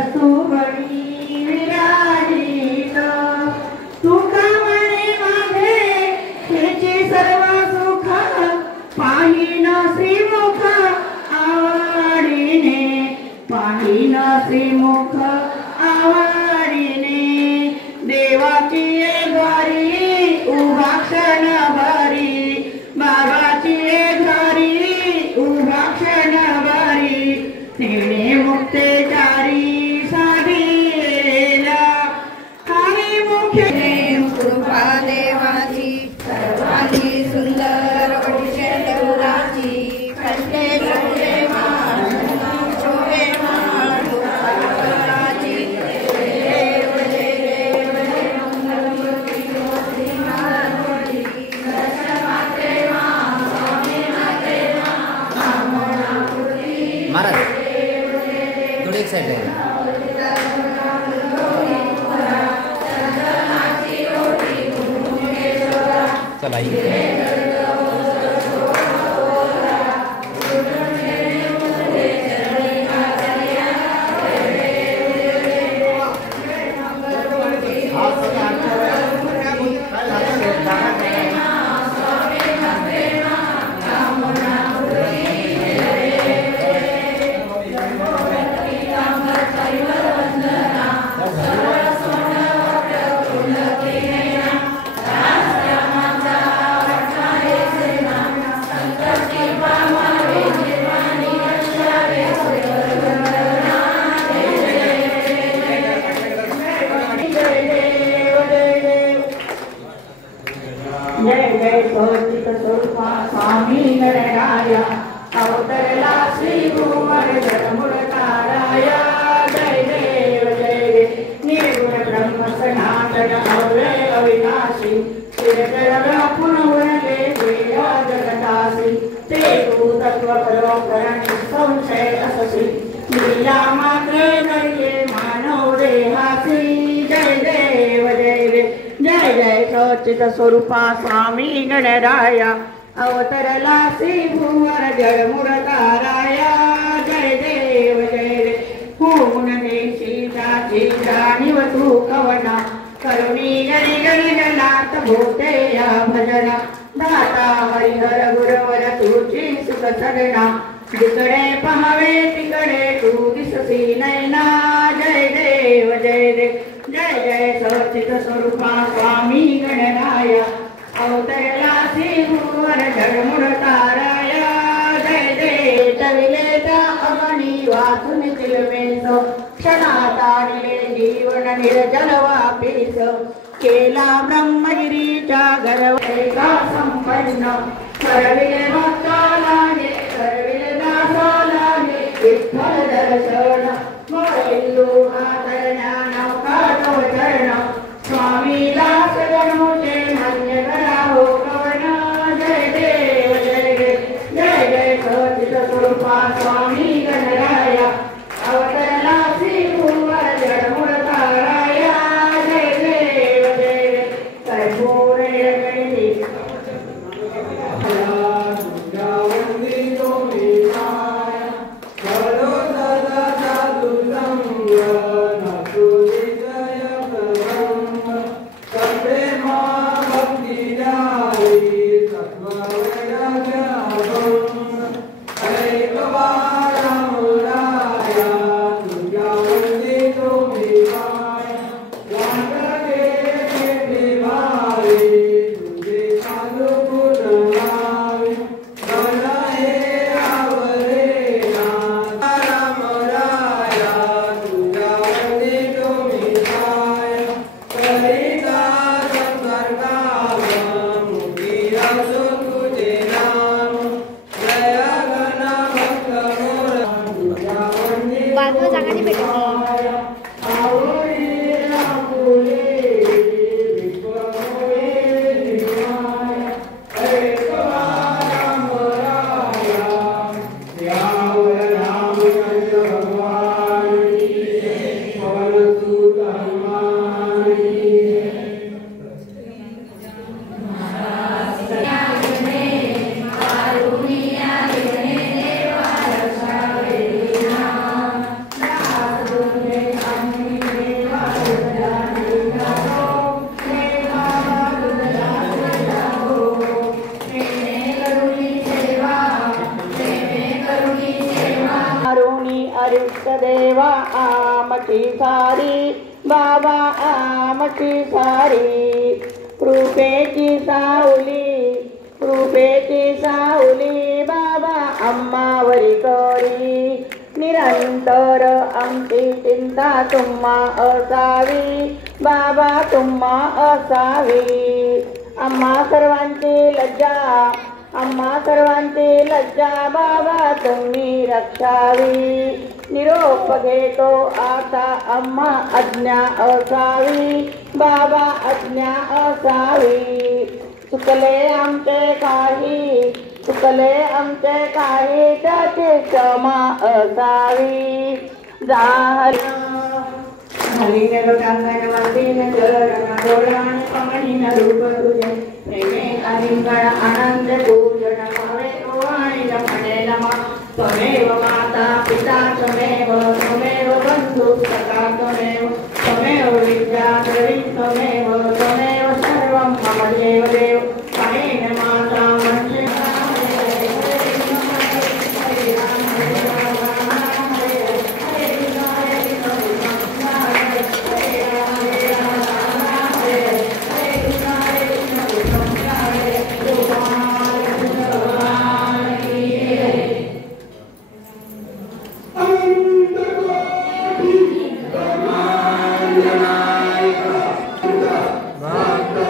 कस्तुभणी विराजित तुका म्हणे माझे हेचे सर्व सुख पाहिन श्रीमुख आवडीने पाहिन श्रीमुख आवडीने देवाची द्वारी उभा क्षण भरी बाबाची द्वारी उभा क्षण भरी तेणे मुक्तेचारी साधीला हरी मुख्य कृपा देवाची सर्वांनी सुंदर ओढीचे देवराची खंडे जोडे माळ जोडे माळ दुपाराची देव देव मंगलमूर्ती मोती माळवडी दर्शन मात्रे मा स्वामी मात्रे मा महामूर्ती महाराज थोड़ी एक साइड है चलाइए जय जय सच्चित स्वरूपा स्वामी गणराया अवतरला श्री भुवन जगमुरताराया जय देव निर्गुण ब्रह्म सनातन अव्यय अविनाशी चिरतर पुनवले देव जगतासी ते तू तत्व परोकरणी संशय अससी लीला मात्र करिये मानव देहासी जय देव जय जय सच्चित स्वरूपा स्वामी गणराया अवतरला श्री भुवन जगमुरताराया जय देव होऊन देशी जाची जाणीव तू कवना करुणी गरी गरी जनात भूते या भजना दाता हरिहर गुरवर तुझी सुख सगना जिकडे पहावे तिकडे तू दिससी नैना जय देव जय जय सच्चित स्वरूपा स्वामी गणराया अवतरला श्री भुवन जगमुरताराया जय तविलेता अगणी वाचून तिलमेस क्षणात आणले जीवन निर्जल वापीस केला ब्रह्मगिरीच्या गर्वैका संपन्न करविले भक्तालागे करविले दासालागे विठ्ठल दर्शन मोहिल्लू हातरण्या नौकाटो चरण स्वामीला सगणोचे मान्य करावो कवन जय देव जय सच्चित स्वरूपा स्वामी गणराया अवतरला श्री भुवन जगमुरताराया जय देव कर्पूर गणिती Jaya आमची सारी बाबा आमची सारी कृपेची सावली बाबा आम्हावरी करी निरंतर आमची चिंता तुम्हा असावी बाबा तुम्हा असावी आम्हा सर्वांची लज्जा बाबा तुम्ही रक्षावी निरोप घेतो आता आम्हा आज्ञा असावी बाबा आज्ञा असावी चुकले आमचे काही त्याची क्षमा असावी झालीन लोटांगण वंदीन चरण डोळान कमळीन रूप तुझे प्रेमे अलिंगण आनंद पूजन भावे ओवाळी लपणे नमा त्वमेव माता पिता त्वमेव बंधु सखा त्वमेव विद्या द्रवी त्वमेव सर्वं मम देव देव कायेन माता मनसे Bhakta